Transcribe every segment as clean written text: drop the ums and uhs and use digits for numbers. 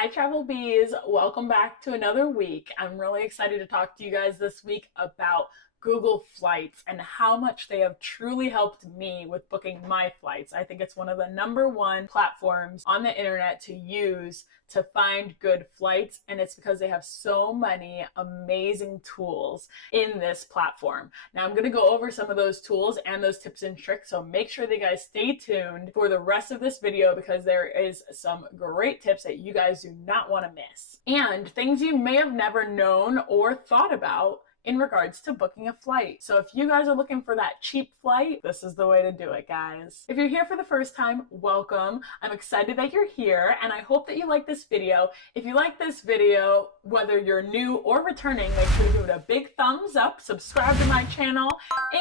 Hi Travel Bees, welcome back to another week. I'm really excited to talk to you guys this week about Google Flights and how much they have truly helped me with booking my flights. I think it's one of the #1 platforms on the internet to use to find good flights, and it's because they have so many amazing tools in this platform. Now I'm going to go over some of those tools and those tips and tricks, so make sure that you guys stay tuned for the rest of this video because there is some great tips that you guys do not want to miss. And things you may have never known or thought about in regards to booking a flight. So if you guys are looking for that cheap flight, this is the way to do it, guys. If you're here for the first time, welcome. I'm excited that you're here, and I hope that you like this video. If you like this video, whether you're new or returning, make sure to give it a big thumbs up, subscribe to my channel,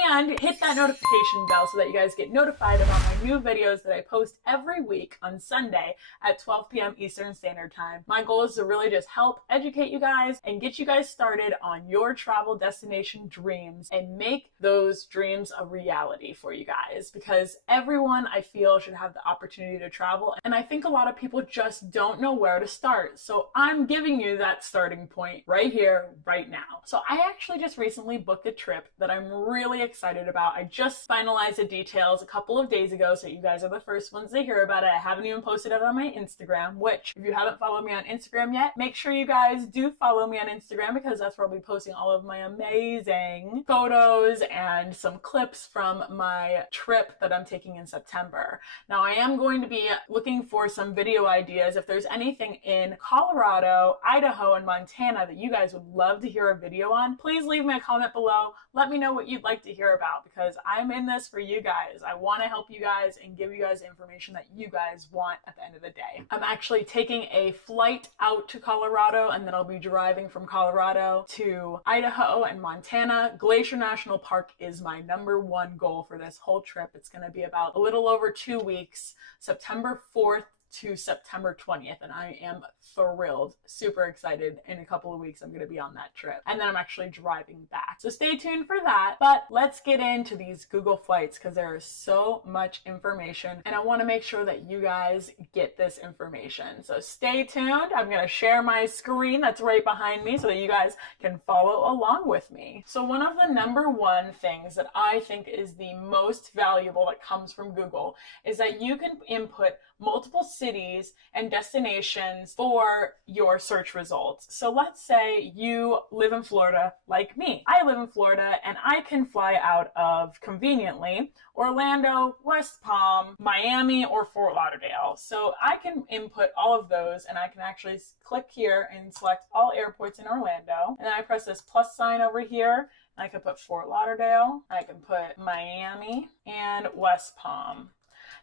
and hit that notification bell so that you guys get notified about my new videos that I post every week on Sunday at 12 p.m. Eastern Standard Time. My goal is to really just help educate you guys and get you guys started on your travel destination dreams and make those dreams a reality for you guys, because everyone, I feel, should have the opportunity to travel, and I think a lot of people just don't know where to start. So I'm giving you that starting point right here, right now. So I actually just recently booked a trip that I'm really excited about. I just finalized the details a couple of days ago, so you guys are the first ones to hear about it. I haven't even posted it on my Instagram, which if you haven't followed me on Instagram yet, make sure you guys do follow me on Instagram because that's where I'll be posting all of my amazing photos and some clips from my trip that I'm taking in September. Now I am going to be looking for some video ideas. If there's anything in Colorado, Idaho, and Montana that you guys would love to hear a video on, please leave me a comment below. Let me know what you'd like to hear about because I'm in this for you guys. I want to help you guys and give you guys information that you guys want at the end of the day. I'm actually taking a flight out to Colorado, and then I'll be driving from Colorado to Idaho and Montana. Glacier National Park is my #1 goal for this whole trip. It's going to be about a little over 2 weeks, September 4th to September 20th, and I am thrilled, super excited. In a couple of weeks I'm going to be on that trip, and then I'm actually driving back, so stay tuned for that. But let's get into these Google Flights because there is so much information and I want to make sure that you guys get this information, so stay tuned. I'm going to share my screen that's right behind me so that you guys can follow along with me. So one of the #1 things that I think is the most valuable that comes from Google is that you can input multiple cities and destinations for your search results. So let's say you live in Florida like me. I live in Florida and I can fly out of, conveniently, Orlando, West Palm, Miami, or Fort Lauderdale. So I can input all of those and I can actually click here and select all airports in Orlando. And then I press this plus sign over here. I can put Fort Lauderdale, I can put Miami, and West Palm.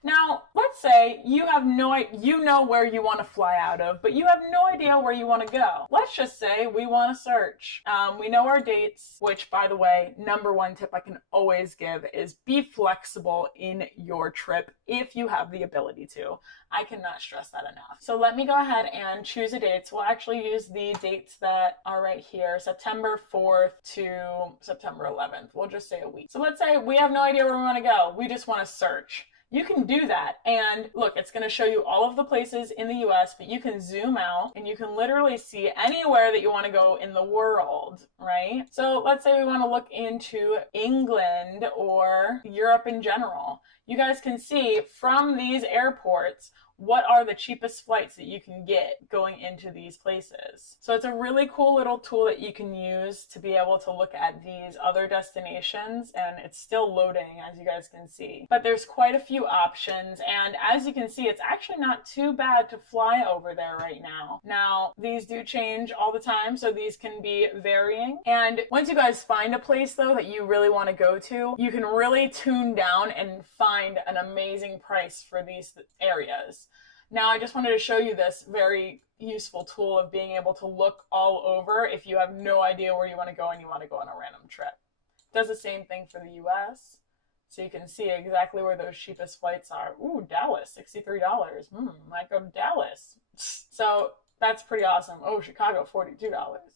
Now, let's say you know where you want to fly out of, but you have no idea where you want to go. Let's just say we want to search. We know our dates, which, by the way, #1 tip I can always give is be flexible in your trip if you have the ability to. I cannot stress that enough. So let me go ahead and choose a date. So we'll actually use the dates that are right here, September 4th to September 11th. We'll just say a week. So let's say we have no idea where we want to go. We just want to search. You can do that, and look, it's going to show you all of the places in the US, but you can zoom out and you can literally see anywhere that you want to go in the world, right? So let's say we want to look into England or Europe in general. You guys can see from these airports what are the cheapest flights that you can get going into these places. So it's a really cool little tool that you can use to be able to look at these other destinations, and it's still loading, as you guys can see. But there's quite a few options, and as you can see, it's actually not too bad to fly over there right now. Now, these do change all the time, so these can be varying. And once you guys find a place, though, that you really want to go to, you can really tune down and find an amazing price for these areas. Now, I just wanted to show you this very useful tool of being able to look all over if you have no idea where you want to go and you want to go on a random trip. It does the same thing for the US. So you can see exactly where those cheapest flights are. Ooh, Dallas, $63. Might go to Dallas. So that's pretty awesome. Oh, Chicago, $42.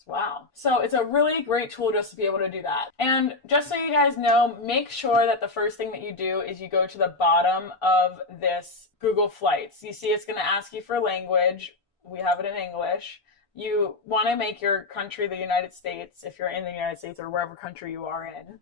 Wow. So it's a really great tool just to be able to do that. And just so you guys know, make sure that the first thing that you do is you go to the bottom of this Google Flights. You see it's going to ask you for language. we have it in English. You want to make your country the United States if you're in the United States or wherever country you are in.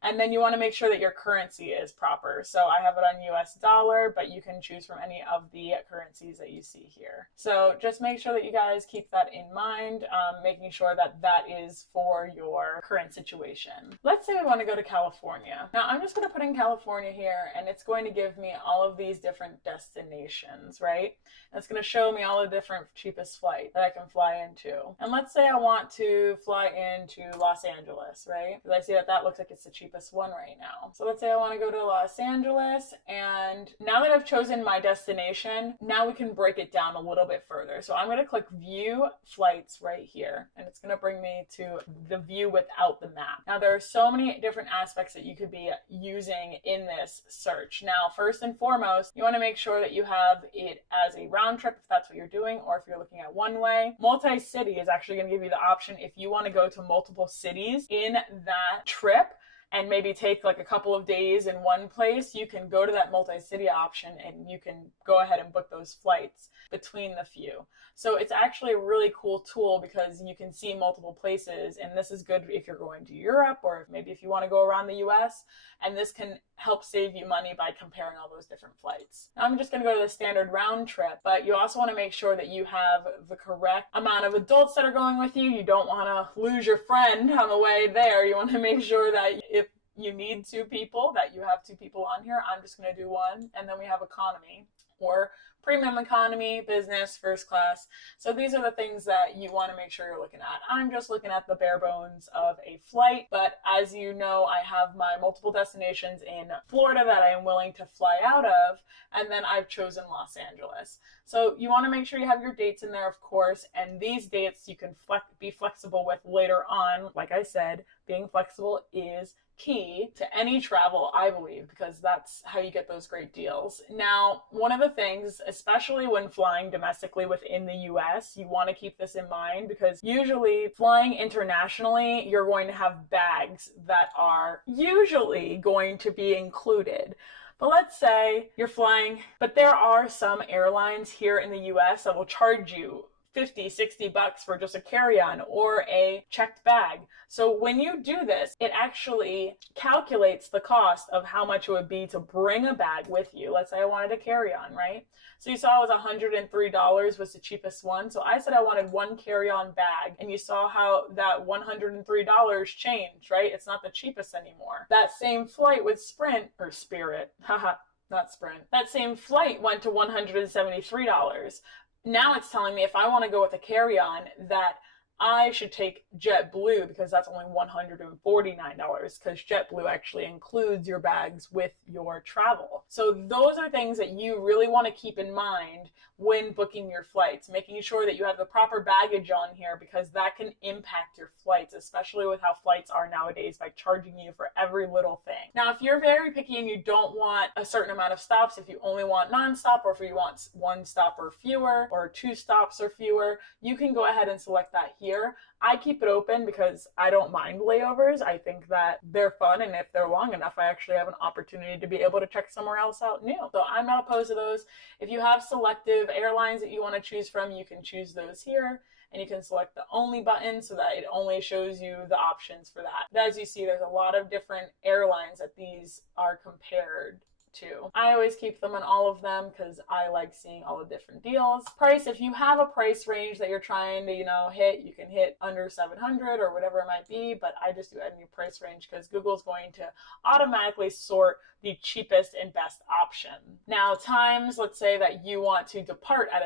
And then you want to make sure that your currency is proper. So I have it on US dollar, but you can choose from any of the currencies that you see here. So just make sure that you guys keep that in mind, making sure that that is for your current situation. Let's say we want to go to California. Now I'm just going to put in California here, and it's going to give me all of these different destinations, right? And it's going to show me all the different cheapest flight that I can fly into. And let's say I want to fly into Los Angeles, right? Because I see that looks like it's the cheapest one right now. So let's say I want to go to Los Angeles, and now that I've chosen my destination, now we can break it down a little bit further. So I'm going to click view flights right here, and it's going to bring me to the view without the map. Now there are so many different aspects that you could be using in this search. Now first and foremost, you want to make sure that you have it as a round trip if that's what you're doing, or if you're looking at one way. Multi-city is actually going to give you the option if you want to go to multiple cities in that trip and maybe take like a couple of days in one place. You can go to that multi-city option and you can go ahead and book those flights between the few. So it's actually a really cool tool because you can see multiple places, and this is good if you're going to Europe or maybe if you want to go around the US, and this can help save you money by comparing all those different flights. Now I'm just going to go to the standard round trip, but you also want to make sure that you have the correct amount of adults that are going with you. You don't want to lose your friend on the way there. You want to make sure that if you need two people, that you have two people on here. I'm just going to do one. And then we have economy or premium economy, business, first class. So these are the things that you want to make sure you're looking at. I'm just looking at the bare bones of a flight, but as you know, I have my multiple destinations in Florida that I am willing to fly out of, and then I've chosen Los Angeles. So you want to make sure you have your dates in there, of course, and these dates you can be flexible with later on. Like I said, being flexible is key to any travel, I believe, because that's how you get those great deals. Now, one of the things, especially when flying domestically within the US, you want to keep this in mind because usually flying internationally, you're going to have bags that are usually going to be included. But let's say you're flying, but there are some airlines here in the US that will charge you $50-$60 for just a carry-on or a checked bag. So when you do this, it actually calculates the cost of how much it would be to bring a bag with you. Let's say I wanted a carry-on, right? So you saw it was $103 was the cheapest one. So I said I wanted one carry-on bag, and you saw how that $103 changed, right? It's not the cheapest anymore. That same flight with Sprint or Spirit, haha, not Sprint. That same flight went to $173. Now it's telling me if I want to go with a carry-on that I should take JetBlue because that's only $149 because JetBlue actually includes your bags with your travel. So those are things that you really want to keep in mind when booking your flights, making sure that you have the proper baggage on here because that can impact your flights, especially with how flights are nowadays by charging you for every little thing. Now, if you're very picky and you don't want a certain amount of stops, if you only want nonstop or if you want one stop or fewer or two stops or fewer, you can go ahead and select that here. I keep it open because I don't mind layovers. I think that they're fun, and if they're long enough, I actually have an opportunity to be able to check somewhere else out new. So I'm not opposed to those. If you have selective airlines that you want to choose from, you can choose those here, and you can select the only button so that it only shows you the options for that. But as you see, there's a lot of different airlines that these are compared to. I always keep them on all of them because I like seeing all the different deals. Price, if you have a price range that you're trying to, hit, you can hit under 700 or whatever it might be, but I just do any price range because Google's going to automatically sort the cheapest and best option. Now, times, let's say that you want to depart at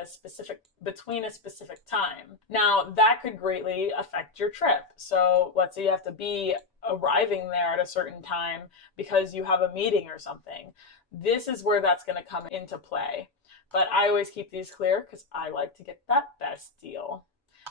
between a specific time. Now, that could greatly affect your trip. So let's say you have to be arriving there at a certain time because you have a meeting or something. This is where that's going to come into play. But I always keep these clear because I like to get that best deal.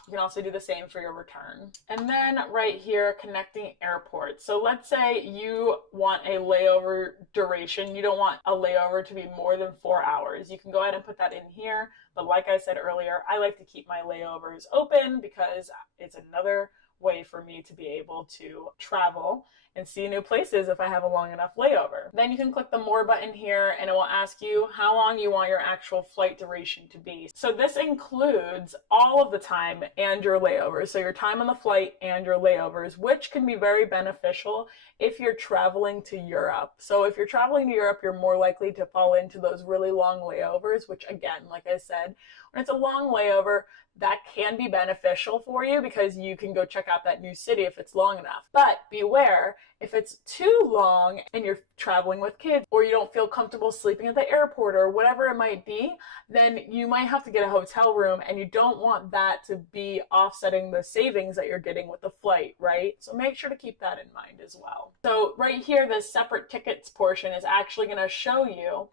You can also do the same for your return. And then right here, connecting airports. So let's say you want a layover duration. You don't want a layover to be more than 4 hours. You can go ahead and put that in here. But like I said earlier, I like to keep my layovers open because it's another way for me to be able to travel and see new places if I have a long enough layover. Then you can click the more button here and it will ask you how long you want your actual flight duration to be. So this includes all of the time and your layovers. So your time on the flight and your layovers, which can be very beneficial if you're traveling to Europe. So if you're traveling to Europe, you're more likely to fall into those really long layovers, which again, like I said, when it's a long layover, that can be beneficial for you because you can go check out that new city if it's long enough. But beware, if it's too long and you're traveling with kids or you don't feel comfortable sleeping at the airport or whatever it might be, then you might have to get a hotel room, and you don't want that to be offsetting the savings that you're getting with the flight, right? So make sure to keep that in mind as well. So right here, this separate tickets portion is actually going to show you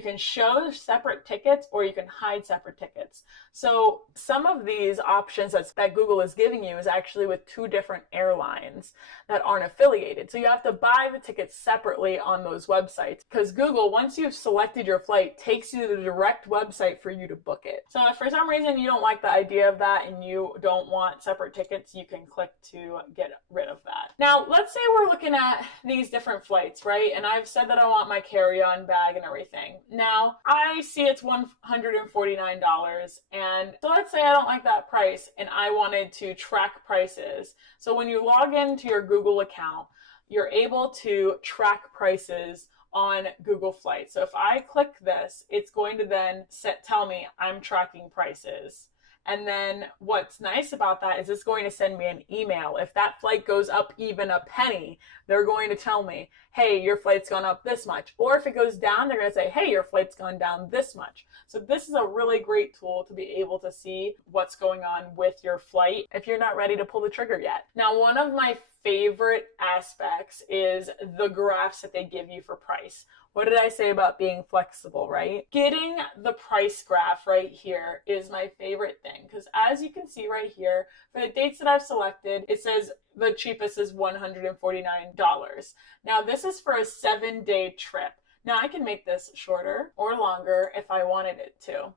can show separate tickets or you can hide separate tickets. So some of these options that Google is giving you is actually with 2 different airlines that aren't affiliated. So you have to buy the tickets separately on those websites because Google, once you've selected your flight, takes you to the direct website for you to book it. So if for some reason you don't like the idea of that and you don't want separate tickets, you can click to get rid of that. Now, let's say we're looking at these different flights, right? And I've said that I want my carry-on bag and everything. Now, I see it's $149, and so let's say I don't like that price and I wanted to track prices. So when you log into your Google account, you're able to track prices on Google Flights. So if I click this, it's going to then tell me I'm tracking prices. And then what's nice about that is it's going to send me an email. If that flight goes up even a penny, they're going to tell me, hey, your flight's gone up this much. Or if it goes down, they're going to say, hey, your flight's gone down this much. So this is a really great tool to be able to see what's going on with your flight if you're not ready to pull the trigger yet. Now, one of my favorite aspects is the graphs that they give you for price. What did I say about being flexible, right? Getting the price graph right here is my favorite thing because as you can see right here, for the dates that I've selected, it says the cheapest is $149. Now this is for a 7-day trip. Now I can make this shorter or longer if I wanted it to.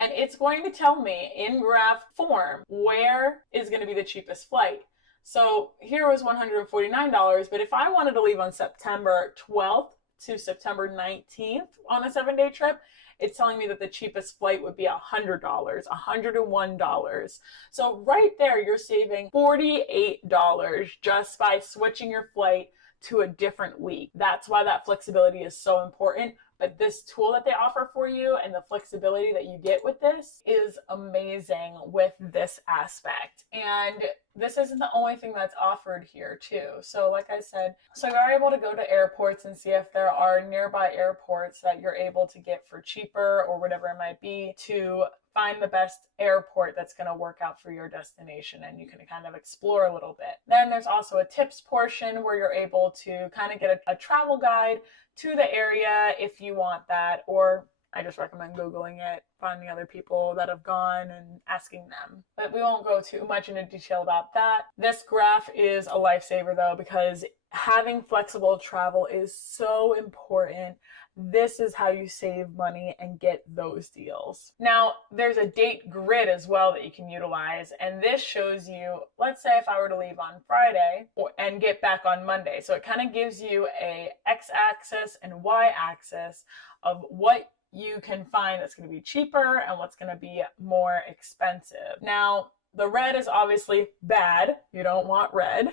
And it's going to tell me in graph form where is going to be the cheapest flight. So here was $149, but if I wanted to leave on September 12th, to September 19th on a 7-day trip, it's telling me that the cheapest flight would be $100, $101. So right there, you're saving $48 just by switching your flight to a different week. That's why that flexibility is so important. But this tool that they offer for you and the flexibility that you get with this is amazing with this aspect. And this isn't the only thing that's offered here too. So like I said, so you're able to go to airports and see if there are nearby airports that you're able to get for cheaper or whatever it might be to find the best airport that's going to work out for your destination, and you can kind of explore a little bit. Then there's also a tips portion where you're able to kind of get a travel guide to the area if you want that, or I just recommend Googling it, finding other people that have gone and asking them. But we won't go too much into detail about that. This graph is a lifesaver though, because having flexible travel is so important. This is how you save money and get those deals. Now, there's a date grid as well that you can utilize, and this shows you, let's say if I were to leave on Friday and get back on Monday. So it kind of gives you a x-axis and y-axis of what you can find that's going to be cheaper and what's going to be more expensive. Now, the red is obviously bad. You don't want red.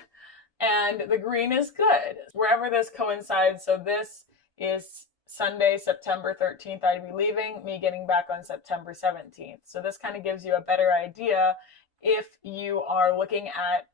And the green is good, wherever this coincides. So this is Sunday, September 13th, I'd be leaving, me getting back on September 17th. So this kind of gives you a better idea if you are looking at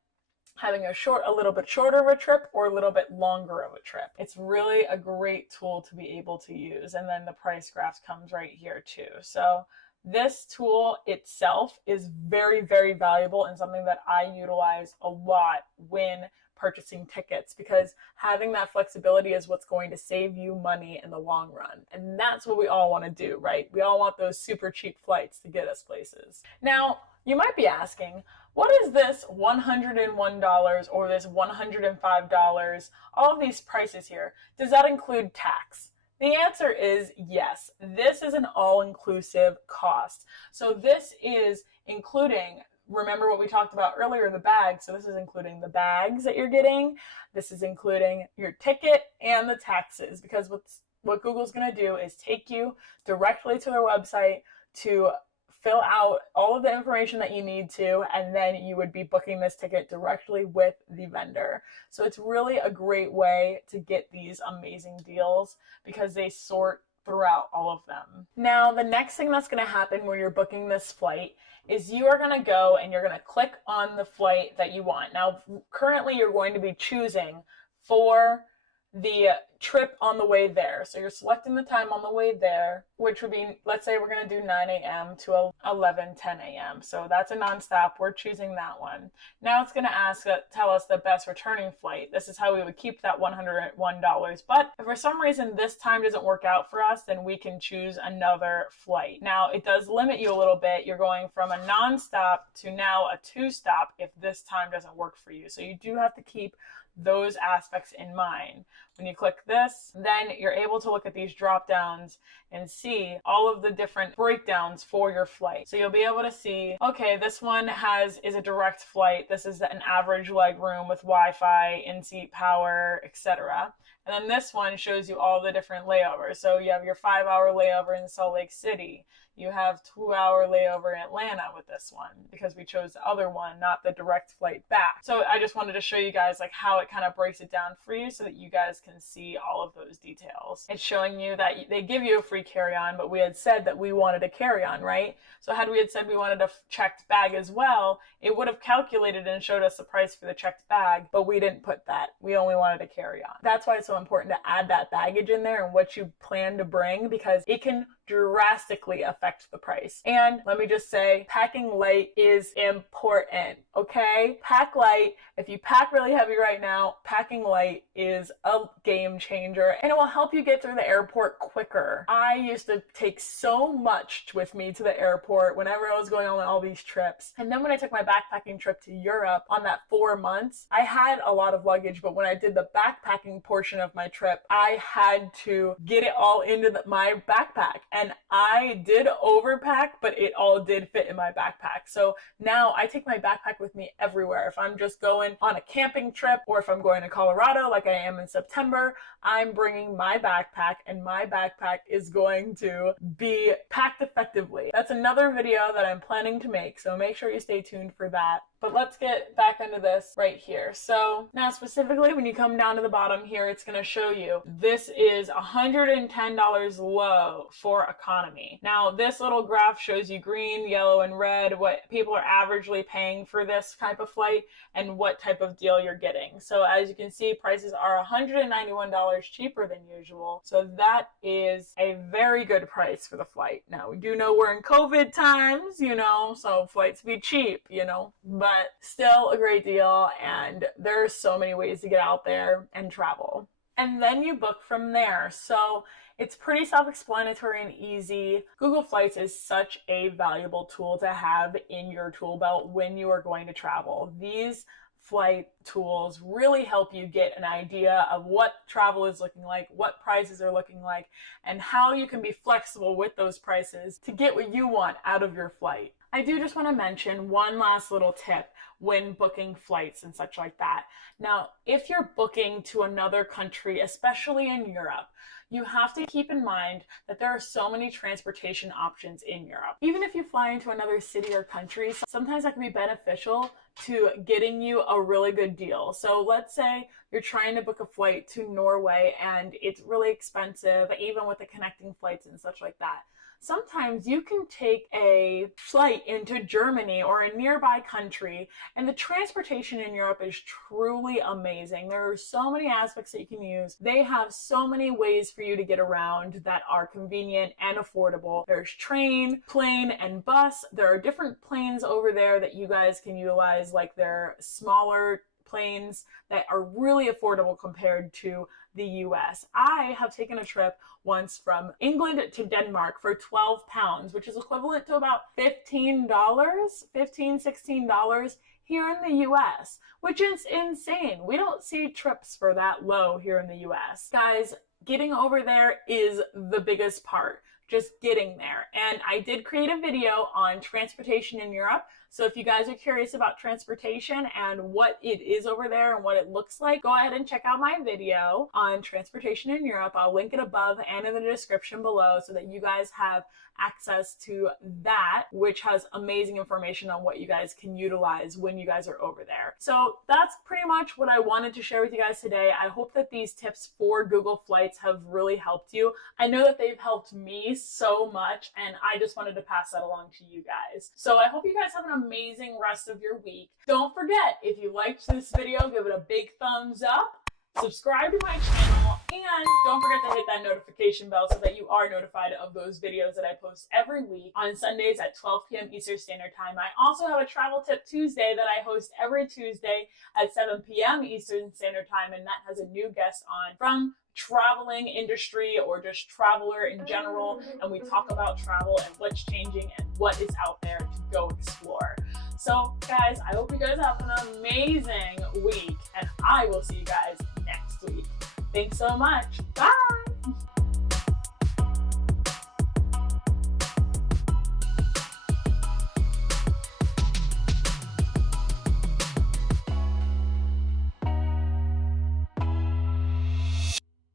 having a little bit shorter of a trip or a little bit longer of a trip. It's really a great tool to be able to use. And then the price graph comes right here too. So this tool itself is very, very valuable and something that I utilize a lot when purchasing tickets, because having that flexibility is what's going to save you money in the long run. And that's what we all want to do, right? We all want those super cheap flights to get us places. Now, you might be asking, what is this $101 or this $105? All of these prices here, does that include tax? The answer is yes. This is an all-inclusive cost. So this is including remember what we talked about earlier, the bags. So this is including the bags that you're getting. This is including your ticket and the taxes, because what Google's going to do is take you directly to their website to fill out all of the information that you need to, and then you would be booking this ticket directly with the vendor. So it's really a great way to get these amazing deals because they sort throughout all of them. Now, the next thing that's going to happen when you're booking this flight is you are going to go and you're going to click on the flight that you want. Now, currently you're going to be choosing for the trip on the way there. So you're selecting the time on the way there, which would be, let's say we're going to do 9 a.m. to 10 a.m. So that's a nonstop. We're choosing that one. Now it's going to tell us the best returning flight. This is how we would keep that $101. But if for some reason this time doesn't work out for us, then we can choose another flight. Now it does limit you a little bit. You're going from a nonstop to now a 2-stop if this time doesn't work for you. So you do have to keep those aspects in mind. When you click this, then you're able to look at these drop downs and see all of the different breakdowns for your flight. So you'll be able to see, okay, this one is a direct flight. This is an average leg room with Wi-Fi, in-seat power, etc. And then this one shows you all the different layovers. So you have your 5-hour layover in Salt Lake City. You have 2-hour layover in Atlanta with this one because we chose the other one, not the direct flight back. So I just wanted to show you guys like how it kind of breaks it down for you so that you guys can see all of those details. It's showing you that they give you a free carry-on, but we had said that we wanted a carry-on, right? So had we had said we wanted a checked bag as well, it would have calculated and showed us the price for the checked bag, but we didn't put that. We only wanted a carry-on. That's why it's so important to add that baggage in there and what you plan to bring, because it can drastically affect the price. And let me just say, packing light is important, okay? Pack light. If you pack really heavy right now, packing light is a game changer and it will help you get through the airport quicker. I used to take so much with me to the airport whenever I was going on all these trips. And then when I took my backpacking trip to Europe on that 4 months, I had a lot of luggage, but when I did the backpacking portion of my trip, I had to get it all into my backpack. And I did overpack, but it all did fit in my backpack. So now I take my backpack with me everywhere. If I'm just going on a camping trip or if I'm going to Colorado like I am in September, I'm bringing my backpack and my backpack is going to be packed effectively. That's another video that I'm planning to make, so make sure you stay tuned for that. But let's get back into this right here. So now specifically when you come down to the bottom here, it's going to show you this is $110 low for economy. Now this little graph shows you green, yellow, and red, what people are averagely paying for this type of flight and what type of deal you're getting. So as you can see, prices are $191 cheaper than usual. So that is a very good price for the flight. Now we do know we're in COVID times, so flights be cheap, but still a great deal, and there's so many ways to get out there and travel. And then you book from there. So it's pretty self-explanatory and easy. Google Flights is such a valuable tool to have in your tool belt when you are going to travel. These flight tools really help you get an idea of what travel is looking like, what prices are looking like, and how you can be flexible with those prices to get what you want out of your flight. I do just want to mention one last little tip when booking flights and such like that. Now, if you're booking to another country, especially in Europe, you have to keep in mind that there are so many transportation options in Europe. Even if you fly into another city or country, sometimes that can be beneficial to getting you a really good deal. So let's say you're trying to book a flight to Norway and it's really expensive, even with the connecting flights and such like that. Sometimes you can take a flight into Germany or a nearby country, and the transportation in Europe is truly amazing. There are so many aspects that you can use. They have so many ways for you to get around that are convenient and affordable. There's train, plane, and bus. There are different planes over there that you guys can utilize, like they're smaller planes that are really affordable compared to the US. I have taken a trip once from England to Denmark for 12 pounds, which is equivalent to about $15, $16 here in the US, which is insane. We don't see trips for that low here in the US. Guys, getting over there is the biggest part. Just getting there. And I did create a video on transportation in Europe, So if you guys are curious about transportation and what it is over there and what it looks like, go ahead and check out my video on transportation in Europe. I'll link it above and in the description below so that you guys have access to that, which has amazing information on what you guys can utilize when you guys are over there. So that's pretty much what I wanted to share with you guys today. I hope that these tips for Google Flights have really helped you. I know that they've helped me so much, and I just wanted to pass that along to you guys. So I hope you guys have an amazing rest of your week. Don't forget, if you liked this video, give it a big thumbs up. Subscribe to my channel, and don't forget to hit that notification bell so that you are notified of those videos that I post every week on Sundays at 12 p.m. Eastern Standard Time. I also have a Travel Tip Tuesday that I host every Tuesday at 7 p.m. Eastern Standard Time, and that has a new guest on from traveling industry or just traveler in general, and we talk about travel and what's changing and what is out there to go explore. So guys, I hope you guys have an amazing week, and I will see you guys next week. Thanks so much. Bye.